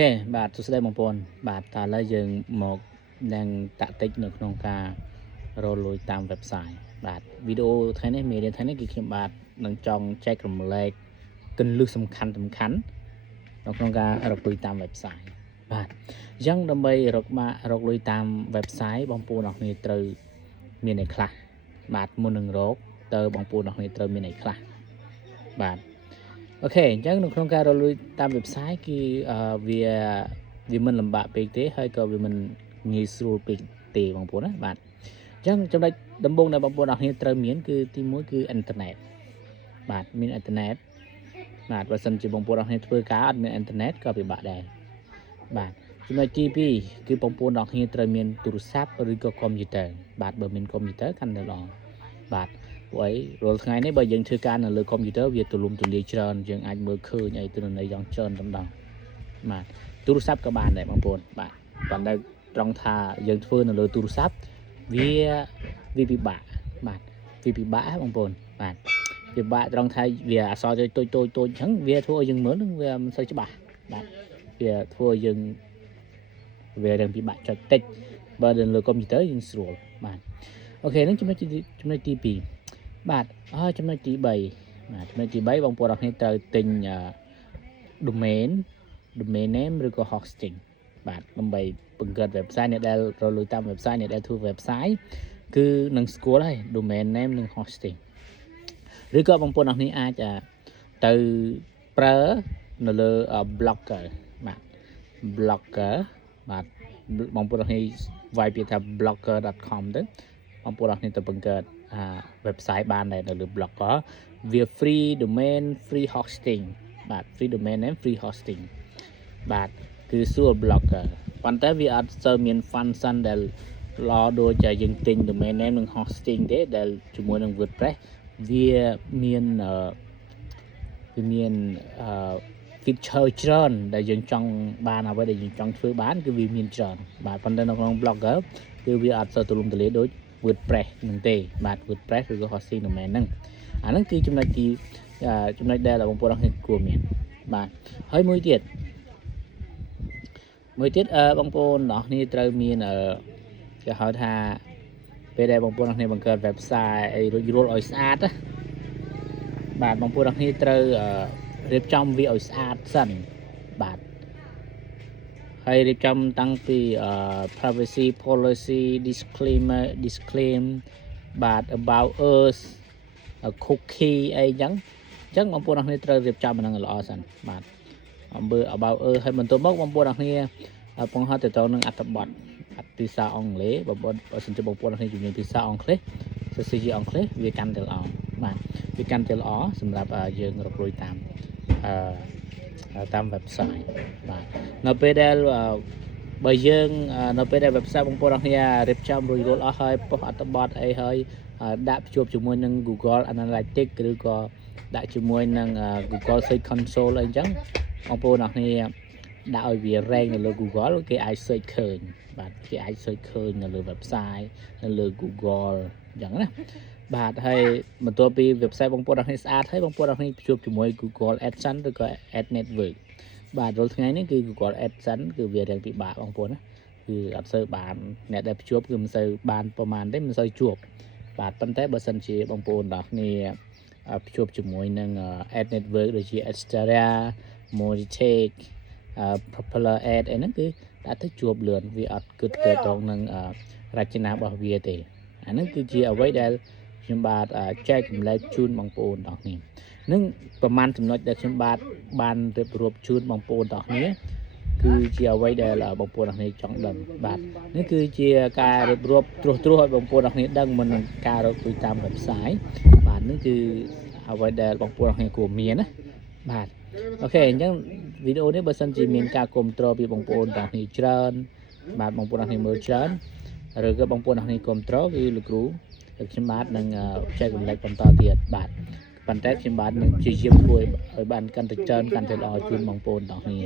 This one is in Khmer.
เคបាទសួស្តីបងប្អូនបាទតើឥឡូវយើងមកនឹងតាក់ទិចនៅក្នុងការរកលុយតាម website បាទវីដេអូថ្ងៃនេះមេរៀនថ្ងៃនេះគឺខ្ញុំបាទនឹងចង់ចែករំលែកគន្លឹះសំខាន់នៅក្នុងការរកលុយតាម website បាទអញ្ចឹងដើម្បីរកលុយតាម website បងប្អូនអរគ្នាត្រូវមានអីខ្លះបាទមុននឹងរកតើបងប្អូនអរគ្នាត្រូវមានអីខ្លះបាទអូខេអញ្ចឹងនៅក្នុងការរកលុយតាម website គឺវាមិនលំបាកពេកទេហើយក៏វាមិនងាយស្រួលពេកទេបងប្អូនណាបាទអញ្ចឹងចំណុចដំបូងដែលបងប្អូនអរគ្នាត្រូវមានគឺទី1គឺអ៊ីនធឺណិតបាទមានអ៊ីនធឺណិតបាទបើសិនជាបងប្អូនអរគ្នាធ្វើការអត់មានអ៊ីនធឺណិតក៏ពិបាកដែរបាទចំណុចទី2គឺបងប្អូនអរគ្នាត្រូវមានទូរស័ព្ទឬក៏កុំព្យូទ័របាទបើមានកុំព្យូទ័រកាន់តែល្អបាទព្រោះអីរាល់ថ្ងៃនេះបើយើងធ្វើការនៅលើកុំព្យូទ័រវាទូលំទូលាយច្រើនយើងអាចមើលឃើញអីទិន្នន័យយ៉ាងច្រើនដណ្ដងបាទទូរស័ព្ទក៏បានដែរបងប្អូនបាទប៉ុន្តែត្រង់ថាយើងធ្វើនៅលើទូរស័ព្ទវាពិបាកបាទវាពិបាកបងប្អូនបាទវាពិបាកត្រង់ថាវាអក្សរតូចអញ្ចឹងវាធ្វើឲ្យយើងមើលនឹងវាមិនសូវច្បាស់បាទវាធ្វើឲ្យយើងវារឿងពិបាកចុចតិចបើនៅលើកុំព្យូទ័រយើងស្រួលបាទអូខេហ្នឹងចំណុចទី2បាទហើយចំណុចទី3បាទចំណុចទី3បងប្អូនអរគ្នាត្រូវទិញdomain name ឬក៏ hosting បាទដើម្បីបង្កើត website អ្នកដែលរកលុយតាម website អ្នកដែលធ្វើ website គឺនឹងស្គាល់ហើយ domain name និង hosting ឬក៏បងប្អូនអរគ្នាអាចទៅប្រើនៅលើ blogger បាទ blogger បាទបងប្អូនអរគ្នាវាយពាក្យថា blogger.com ទៅបងប្អូនអរគ្នាទៅបង្កើតwebsite បានដែរនៅលើ blogger វា free domain free hosting បាទ free domain name free hosting បាទគឺសួរ blogger ប៉ុន្តែវាអត់សូវមាន function ដែលល្អដូចជាយើងទិញ domain name និង hosting ទេដែលជាមួយនឹង WordPress វាមានfeature ច្រើនដែលយើងចង់បានអ្វីដែលយើងចង់ធ្វើបានគឺវាមានច្រើនបាទប៉ុន្តែនៅក្នុង blogger គឺវាអត់សូវទូលំទូលាយដូច WordPress នឹងទេបាទ WordPress ឬក៏ hosting domain ហ្នឹងអាហ្នឹងគឺចំណុចដែលបងប្អូនអរគ្នាគួរមានបាទហើយមួយទៀតបងប្អូនអរគ្នាត្រូវមានគេហៅថាពេលដែលបងប្អូនអរគ្នាបង្កើត website រួចរាល់ឲ្យស្អាតណាបាទបងប្អូនអរគ្នាត្រូវរៀបចំវាឲ្យស្អាតសិនបាទហើយរៀបចំតាំងពីprivacy policy disclaim បាទ about us cookie អីចឹងបងប្អូនអរគ្នាត្រូវរៀបចំអាហ្នឹងល្អសិនបាទអំពើ about us ហើយបន្ទាប់មកបងប្អូនអរគ្នាបង្ហោះទៅនឹងអត្ថបទភាសាអង់គ្លេសបើសិនជាបងប្អូនអរគ្នាជំនាញភាសាអង់គ្លេសសរសេរជាអង់គ្លេសវាកាន់តែល្អបាទវាកាន់តែល្អសម្រាប់យើងរកលុយតាមwebsite បាទនៅពេលដែលបើយើងនៅពេលដែល website បងប្អូនអរគ្នារៀបចំរួចរាល់អស់ហើយប៉ុស្តិ៍អត្ថបទអីហើយដាក់ភ្ជាប់ជាមួយនឹង Google Analytics ឬក៏ដាក់ជាមួយនឹង Google Search Console អីចឹងបងប្អូនអរគ្នាដាក់ឲ្យវា rank នៅលើ Google គេអាច search ឃើញបាទគេអាច search ឃើញនៅលើ website នៅលើ Google អញ្ចឹងណាបាទហើយបន្ទាប់ពី website បងប្អូនអរគ្នាស្អាតហើយបងប្អូនអរគ្នាភ្ជាប់ជាមួយ Google AdSense ឬក៏ Ad Network បាទរាល់ថ្ងៃនេះគឺ Google AdSense គឺវារៀងពិបាកបងប្អូនណាគឺអត់សូវបានអ្នកដែលភ្ជាប់គឺមិនសូវបានប្រហែលទេមិនសូវជួបបាទប៉ុន្តែបើសិនជាបងប្អូនអរគ្នាភ្ជាប់ជាមួយនឹង Ad Network ដូចជា Adstaria Mozitech Popular Ad អីហ្នឹងគឺដាក់ទៅជួបលឿនវាអត់គិតទៅត្រង់នឹងរចនារបស់វាទេអាហ្នឹងគឺជាអ្វីដែលខ្ញុំបាទចែកចម្លែកជូនបងប្អូនទាំងគ្នានឹងប្រហែលចំណុចដែលខ្ញុំបាទបានរៀបរាប់ជូនបងប្អូនទាំងគ្នាគឺជាអ្វីដែលបងប្អូនទាំងគ្នាចង់ដឹងបាទនេះគឺជាការរៀបរាប់ត្រួសឲ្យបងប្អូនទាំងគ្នាដឹងមុននឹងការរកលុយតាម website បាទនេះគឺអ្វីដែលបងប្អូនទាំងគ្នាគួរមានណាបាទអូខេអញ្ចឹងវីដេអូនេះបើសិនជាមានការគាំទ្រពីបងប្អូនទាំងគ្នាច្រើនបាទបងប្អូនទាំងគ្នាមើលច្រើនឬក៏បងប្អូនទាំងគ្នាគាំទ្រគឺលោកគ្រូខ្ញុំបាទនឹងចែករំលែកបន្តទៀតបាទប៉ុន្តែខ្ញុំបាទនឹងព្យាយាមធ្វើឲ្យបានកាន់តែច្រើនកាន់តែល្អជូនបងប្អូនទាំងគ្នា